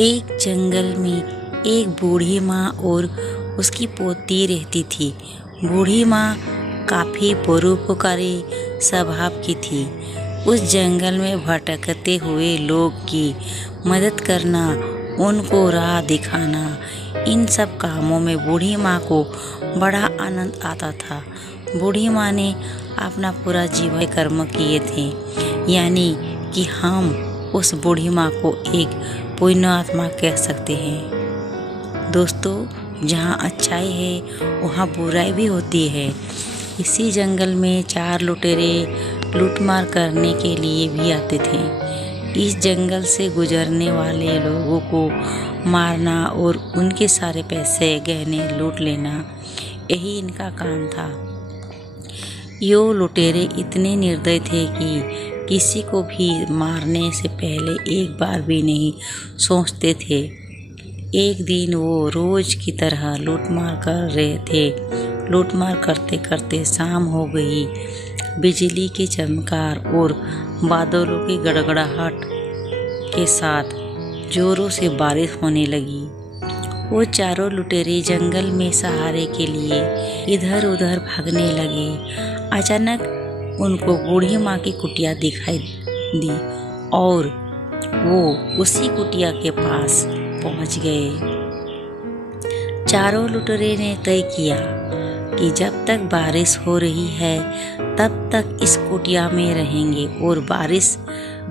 एक जंगल में एक बूढ़ी माँ और उसकी पोती रहती थी। बूढ़ी माँ काफ़ी परोपकारी स्वभाव की थी। उस जंगल में भटकते हुए लोग की मदद करना, उनको राह दिखाना, इन सब कामों में बूढ़ी माँ को बड़ा आनंद आता था। बूढ़ी माँ ने अपना पूरा जीवन कर्म किए थे, यानी कि हम उस बूढ़ी माँ को एक पुण्य आत्मा कह सकते हैं। दोस्तों, जहाँ अच्छाई है वहाँ बुराई भी होती है। इसी जंगल में 4 लुटेरे लूटमार करने के लिए भी आते थे। इस जंगल से गुजरने वाले लोगों को मारना और उनके सारे पैसे गहने लूट लेना, यही इनका काम था। यो लुटेरे इतने निर्दयी थे कि किसी को भी मारने से पहले एक बार भी नहीं सोचते थे। एक दिन वो रोज की तरह लूटमार कर रहे थे। लूटमार करते करते शाम हो गई। बिजली की चमकार और बादलों की गड़गड़ाहट के साथ जोरों से बारिश होने लगी। वो चारों लुटेरे जंगल में सहारे के लिए इधर उधर भागने लगे। अचानक उनको बूढ़ी माँ की कुटिया दिखाई दी और वो उसी कुटिया के पास पहुँच गए। चारों लुटेरे ने तय किया कि जब तक बारिश हो रही है तब तक इस कुटिया में रहेंगे और बारिश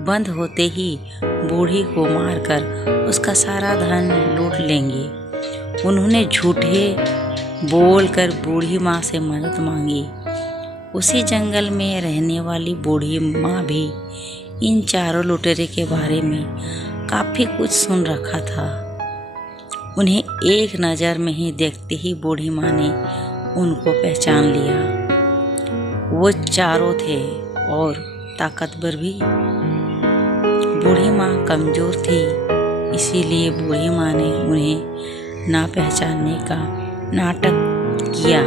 बंद होते ही बूढ़ी को मारकर उसका सारा धन लूट लेंगे। उन्होंने झूठे बोलकर बूढ़ी माँ से मदद मांगी। उसी जंगल में रहने वाली बूढ़ी माँ भी इन चारों लुटेरे के बारे में काफ़ी कुछ सुन रखा था। उन्हें एक नज़र में ही देखते ही बूढ़ी माँ ने उनको पहचान लिया। वो चारों थे और ताकतवर भी। बूढ़ी माँ कमज़ोर थी, इसीलिए बूढ़ी माँ ने उन्हें ना पहचानने का नाटक किया।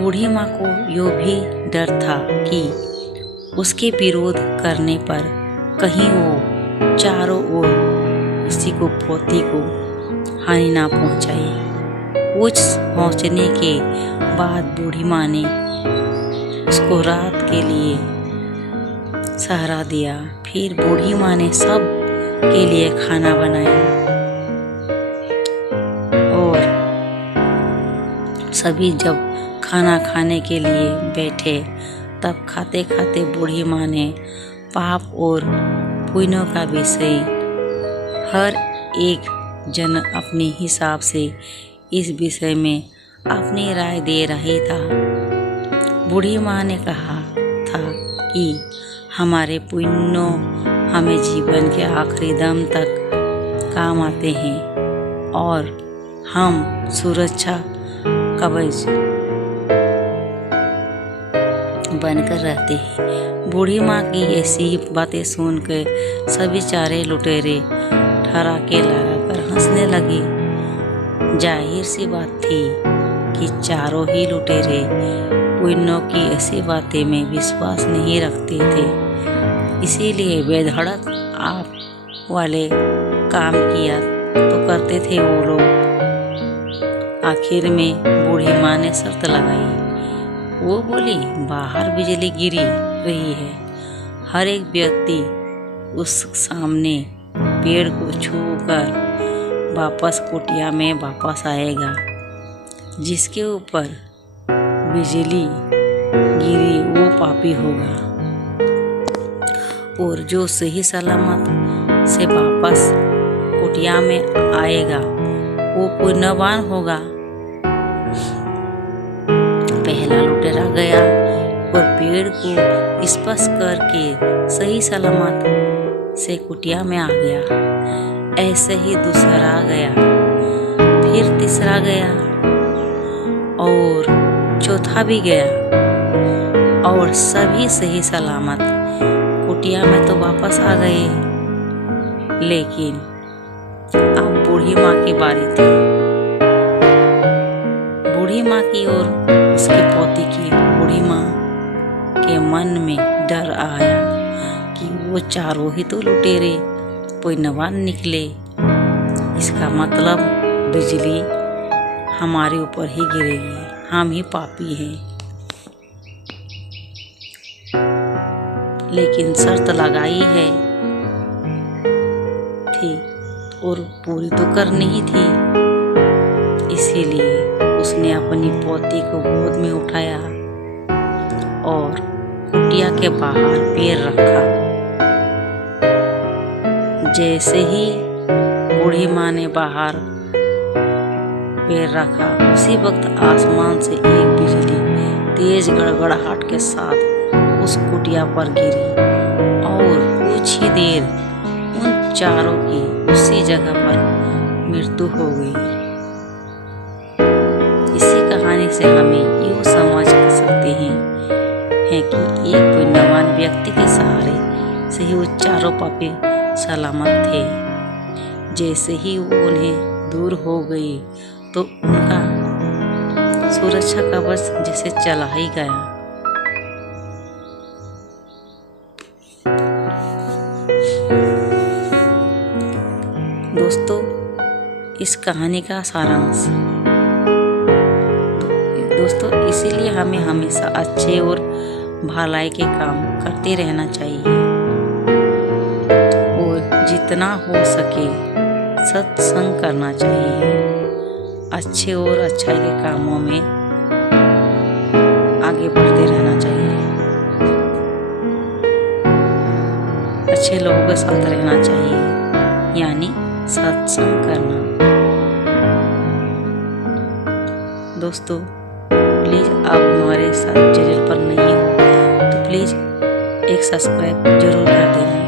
बूढ़ी माँ को यो भी डर था कि उसके विरोध करने पर कहीं वो चारों ओर उसी को पोती को हानि ना पहुँचाए। कुछ सोचने के बाद बूढ़ी माँ ने उसको रात के लिए सहारा दिया। फिर बूढ़ी माँ ने सब के लिए खाना बनाया और सभी जब खाना खाने के लिए बैठे तब खाते खाते बूढ़ी माँ ने पाप और पुण्यों का विषय हर एक जन अपने हिसाब से इस विषय में अपनी राय दे रही था। बूढ़ी माँ ने कहा था कि हमारे पुण्यों हमें जीवन के आखिरी दम तक काम आते हैं और हम सुरक्षा कवच बनकर रहते हैं। बूढ़ी माँ की ऐसी बातें सुनकर सभी चारे लुटेरे ठराके लगाकर हंसने लगे। जाहिर सी बात थी कि चारों ही लुटेरे पुण्यों की ऐसी बातें में विश्वास नहीं रखते थे, इसीलिए बेधड़क आप वाले काम किया तो करते थे वो लोग। आखिर में बूढ़ी माँ ने शर्त लगाई। वो बोली, बाहर बिजली गिरी रही है, हर एक व्यक्ति उस सामने पेड़ को छूकर वापस कुटिया में वापस आएगा। जिसके ऊपर बिजली गिरी वो पापी होगा और जो सही सलामत से वापस कुटिया में आएगा वो पुण्यवान होगा। पहला लुटेरा गया और पेड़ को स्पर्श करके सही सलामत से कुटिया में आ गया। ऐसे ही दूसरा गया, फिर तीसरा गया और चौथा भी गया और सभी सही सलामत कुटिया में तो वापस आ गए। लेकिन अब बूढ़ी माँ की बारी थी। बूढ़ी माँ की और उसकी पोती की बूढ़ी माँ के मन में डर आया कि वो चारों ही तो लुटेरे पुण्यवान निकले। इसका मतलब बिजली हमारे ऊपर ही गिरेगी, हम ही पापी हैं। लेकिन शर्त लगाई है थी और पूरी तो करनी ही थी। इसीलिए उसने अपनी पोती को गोद में उठाया और कुटिया के बाहर पैर रखा। जैसे ही बूढ़ी माँ ने बाहर पैर रखा, उसी वक्त आसमान से एक बिजली तेज गड़गड़ाहट के साथ उस कुटिया पर गिरी और कुछ ही देर उन चारों की उसी जगह पर मृत्यु हो गई। इसी कहानी से हमें यूँ समझ सकते हैं कि एक पुण्यवान व्यक्ति के सहारे से ही वो चारों पापी सलामत थे। जैसे ही वो उन्हें दूर हो गई तो उनका सुरक्षा कवच जैसे चला ही गया। दोस्तों, इस कहानी का सारांश दोस्तों, इसीलिए हमें हमेशा अच्छे और भलाई के काम करते रहना चाहिए और जितना हो सके सत्संग करना चाहिए। अच्छे और अच्छाई के कामों में आगे बढ़ते रहना चाहिए। अच्छे लोगों के साथ रहना चाहिए, यानी सत्संग करना। दोस्तों, प्लीज़ आप हमारे साथ चैनल पर नहीं हो तो प्लीज़ एक सब्सक्राइब जरूर कर देना।